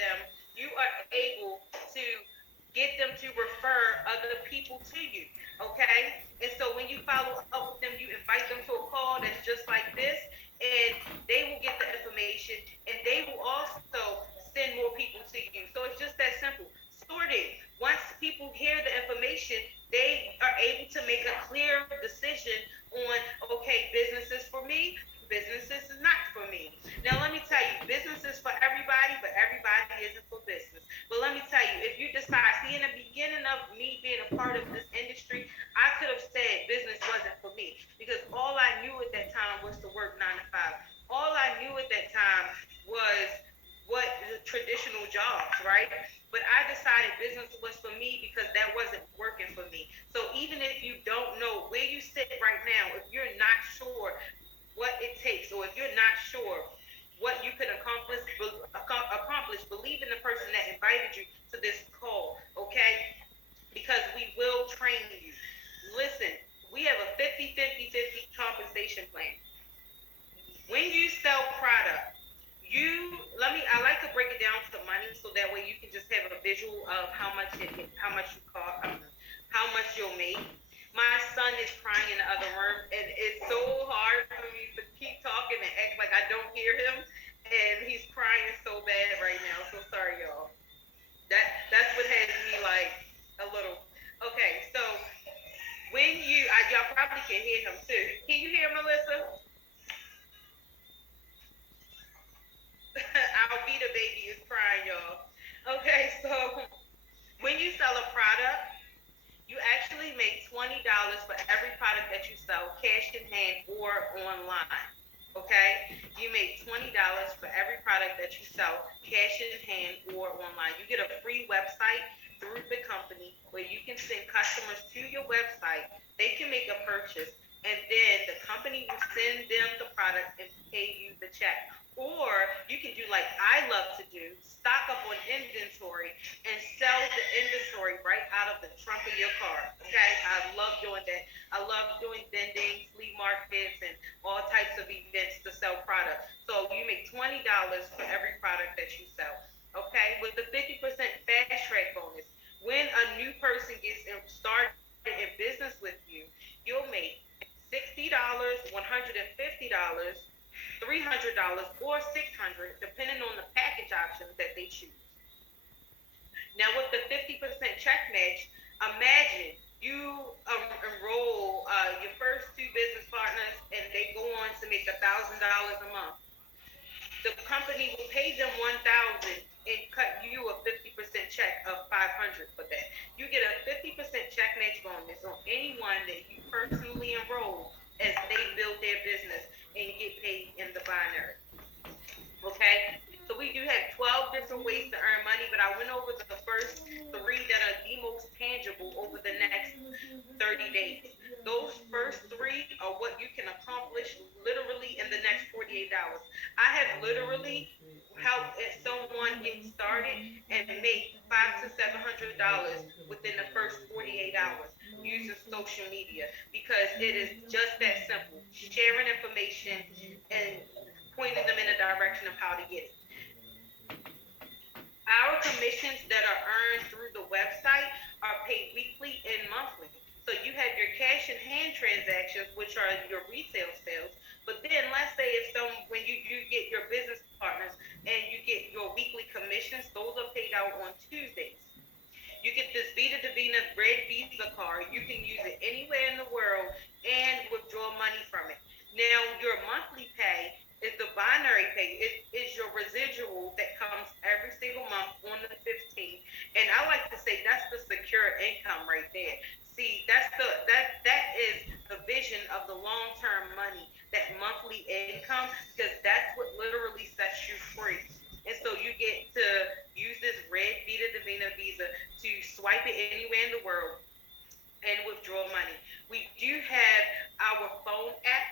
them, you are able to get them to refer other people to you. Okay? And so when you follow up with them, you invite them to a call that's just like this, and they will get the information, and they will also send more people to you. So it's just that simple. Sorted. Once people hear the information, they are able to make a clear decision on, okay, business is for me, businesses is not for me. Now let me tell you, business is for everybody, but everybody isn't for business. But let me tell you, if you decide, see, in the beginning of me being a part of this industry, I could have said business wasn't for me because all I knew at that time was to work 9 to 5. All I knew at that time was what the traditional jobs, right? But I decided business was for me because that wasn't working for me. So even if you don't know where you sit right now, if you're not sure what it takes, or if you're not sure what you can accomplish, believe in the person that invited you to this call, okay? Because we will train you. Listen, we have a 50-50-50 compensation plan. When you sell product, I like to break it down to money so that way you can just have a visual of how much you cost, how much you'll make. My son is crying in the other room, and it's so hard for me to keep talking and act like I don't hear him, and he's crying so bad right now. So sorry, y'all. That's what has me like a little. Okay, so y'all probably can hear him too. Can you hear Melissa? Our Vida baby is crying, y'all. Okay, so when you sell a product, you actually make $20 for every product that you sell, cash in hand or online. Okay? You make $20 for every product that you sell, cash in hand or online. You get a free website through the company where you can send customers to your website. They can make a purchase, and then the company will send them the product and pay you the check. Or you can do like I love to do, stock up on inventory and sell the inventory right out of the trunk of your car. Okay, I love doing that. I love doing vending, flea markets, and all types of events to sell products. So you make $20 for every product that you sell. Okay, with the 50% fast track bonus, when a new person gets started in business with you, you'll make $60, $150, $300, or $600, depending on the package options that they choose. Now, with the 50% check match, imagine you enroll your first two business partners and they go on to make $1,000 a month. The company will pay them 1,000 and cut you a 50% check of 500 for that. You get a 50% check match bonus on anyone that you personally enroll as they build their business and get paid in the binary. Okay? So we do have 12 different ways to earn money, but I went over the first three that are the most tangible over the next 30 days. Those first three are what you can accomplish literally in the next 48 hours. I have literally helped someone get started and make $500 to $700 within the first 48 hours using social media because it is just that simple. Sharing information and pointing them in a direction of how to get it. Our commissions that are earned through the website are paid weekly and monthly. So you have your cash in hand transactions, which are your retail sales. But then let's say if when you get your business partners and you get your weekly commissions, those are paid out on Tuesdays. You get this Vida Divina red Visa card. You can use it anywhere in the world and withdraw money from it. Now, your monthly pay is the binary pay. It is your residual that comes every single month on the 15th. And I like to say that's the secure income right there. See, that is the vision of the long-term money, that monthly income, because that's what literally sets you free. And so you get to use this red Vida Divina Visa to swipe it anywhere in the world and withdraw money. We do have our phone app,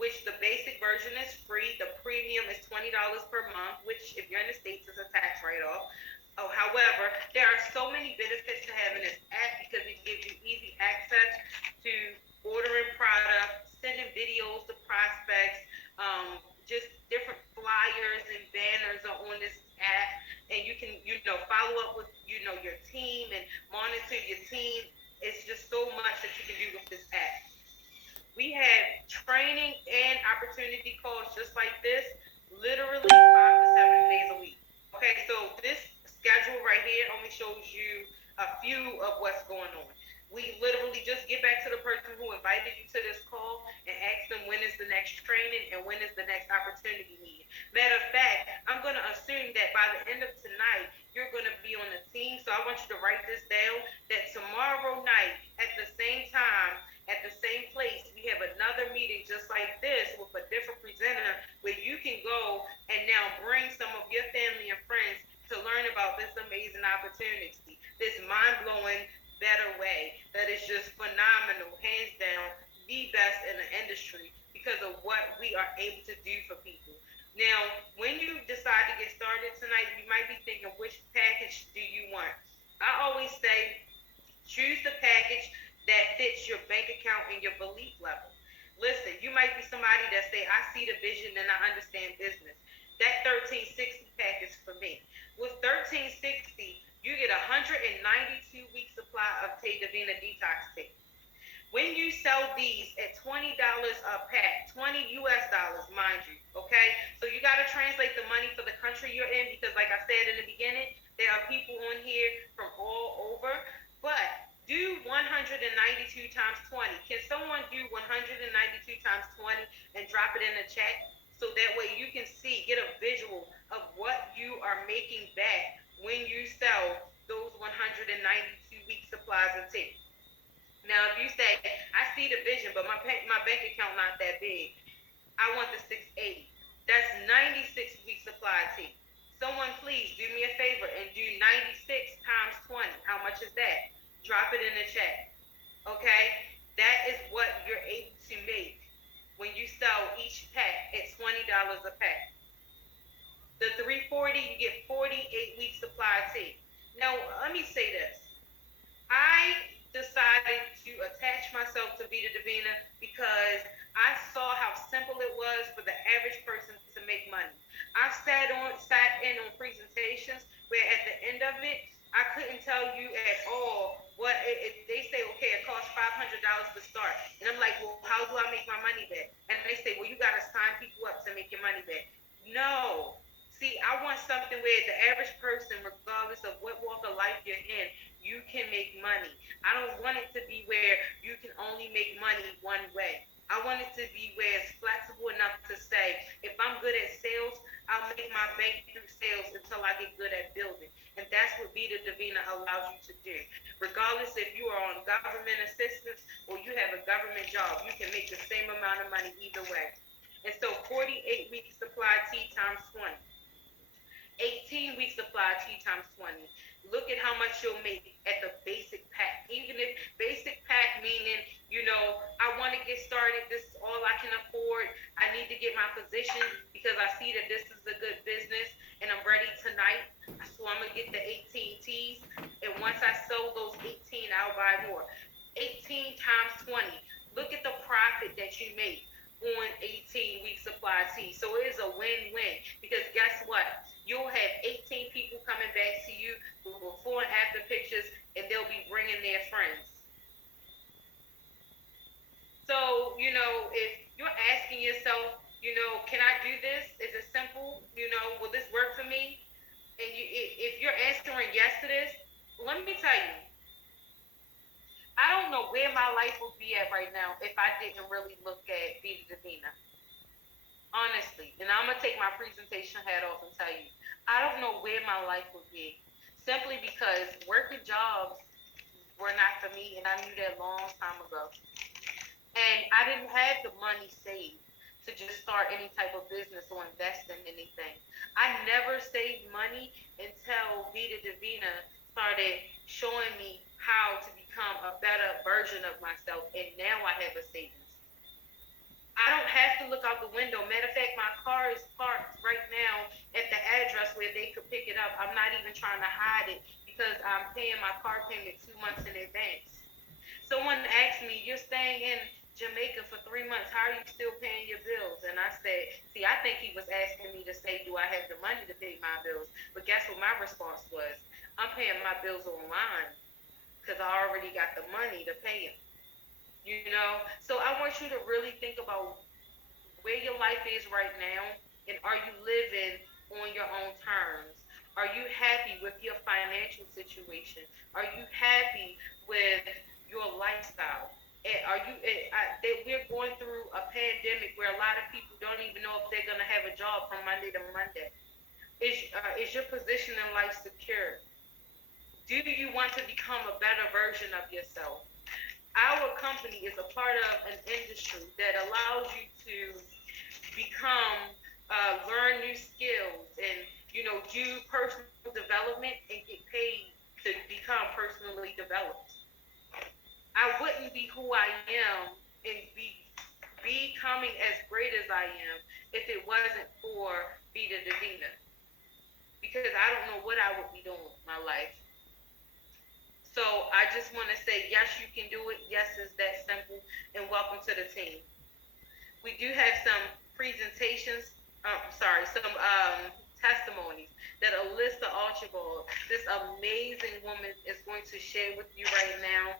which the basic version is free. The premium is $20 per month, which if you're in the States is a tax write-off. Oh, however, there are so many benefits to having this app because it gives you easy access to ordering products, sending videos to prospects, just different flyers and banners are on this app, and you can follow up with, your team and monitor your team. It's just so much that you can do with this app. We have training and opportunity calls just like this, literally 5 to 7 days a week. Okay, so this schedule right here only shows you a few of what's going on. We literally just get back to the person who invited you to this call and ask them when is the next training and when is the next opportunity needed. Matter of fact, I'm going to assume that by the end of tonight, you're going to be on the team. So I want you to write this down, that tomorrow night at the same time, at the same place, we have another meeting just like this with a different presenter where you can go and now bring some of your family and friends to learn about this amazing opportunity, this mind-blowing, better way that is just phenomenal, hands down, the best in the industry because of what we are able to do for people. Now, when you decide to get started tonight, you might be thinking, which package do you want? I always say, choose the package that fits your bank account and your belief level. Listen, you might be somebody that say, I see the vision and I understand business. That 1360 pack is for me. With 1360, you get 192-week supply of Tay Davina Detox Tape. When you sell these at $20 a pack, 20 US dollars, mind you, okay? So you got to translate the money for the country you're in because like I said in the beginning, there are people on here from all over, but do 192 times 20. Can someone do 192 times 20 and drop it in the chat? So that way you can see, get a visual of what you are making back when you sell those 192-week supplies of tape. Now, if you say, I see the vision, but my bank account not that big, I want the 680. That's 96-week supply of tape. Someone please do me a favor and do 96 times 20. How much is that? Drop it in the chat. Okay? That is what you're able to make when you sell each pack at $20 a pack. The 340, you get 48-week supply of tape. Now, let me say this. I decided to attach myself to Vida Davina because I saw how simple it was for the average person to make money. I've sat in on presentations where at the end of it, I couldn't tell you at all what they say, okay, it costs $500 to start. And I'm like, well, how do I make my money back? And they say, well, you got to sign people up to make your money back. No. See, I want something where the average person, regardless of what walk of life you're in, you can make money. I don't want it to be where you can only make money one way. I want it to be where it's flexible enough to say, if I'm good at sales, I'll make my bank through sales until I get good at building. And that's what Vida Davina allows you to do. Regardless if you are on government assistance or you have a government job, you can make the same amount of money either way. And so 48-week supply T times 20. 18-week supply T times 20. Look at how much you'll make at the basic pack. Even if basic pack meaning, I want to get started. This is all I can afford. I need to get my position because I see that this is a good business and I'm ready tonight. So I'm going to get the 18 T's. And once I sell those 18, I'll buy more. 18 times 20. Look at the profit that you make on 18-week supply T. So it is a win-win because guess what? You'll have 18 people coming back to you with before and after pictures, and they'll be bringing their friends. So, if you're asking yourself, can I do this? Is it simple? Will this work for me? And if you're answering yes to this, let me tell you, I don't know where my life would be at right now if I didn't really look at Vida Davina. Honestly, and I'm going to take my presentation hat off and tell you, I don't know where my life would be simply because working jobs were not for me, and I knew that a long time ago. And I didn't have the money saved to just start any type of business or invest in anything. I never saved money until Vida Davina started showing me how to become a better version of myself, and now I have a savings. I don't have to look out the window. Matter of fact, my car is parked right now at the address where they could pick it up. I'm not even trying to hide it because I'm paying my car payment 2 months in advance. Someone asked me, you're staying in Jamaica for 3 months. How are you still paying your bills? And I said, see, I think he was asking me to say, do I have the money to pay my bills? But guess what my response was? I'm paying my bills online because I already got the money to pay them. You know, so I want you to really think about where your life is right now, and are you living on your own terms? Are you happy with your financial situation? Are you happy with your lifestyle? And are you? We're going through a pandemic where a lot of people don't even know if they're gonna have a job from Monday to Monday. Is your position in life secure? Do you want to become a better version of yourself? Our company is a part of an industry that allows you to become, learn new skills, and do personal development and get paid to become personally developed. I wouldn't be who I am and becoming as great as I am if it wasn't for Vida Divina, because I don't know what I would be doing with my life. So I just want to say, yes, you can do it. Yes, it's that simple. And welcome to the team. We do have some presentations, some testimonies that Alyssa Archibald, this amazing woman, is going to share with you right now.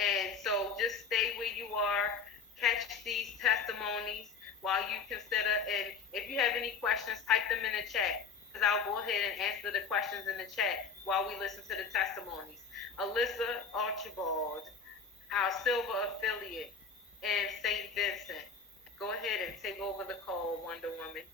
And so just stay where you are, catch these testimonies while you consider. And if you have any questions, type them in the chat, because I'll go ahead and answer the questions in the chat while we listen to the testimonies. Alyssa Archibald, our silver affiliate, and St. Vincent. Go ahead and take over the call, Wonder Woman.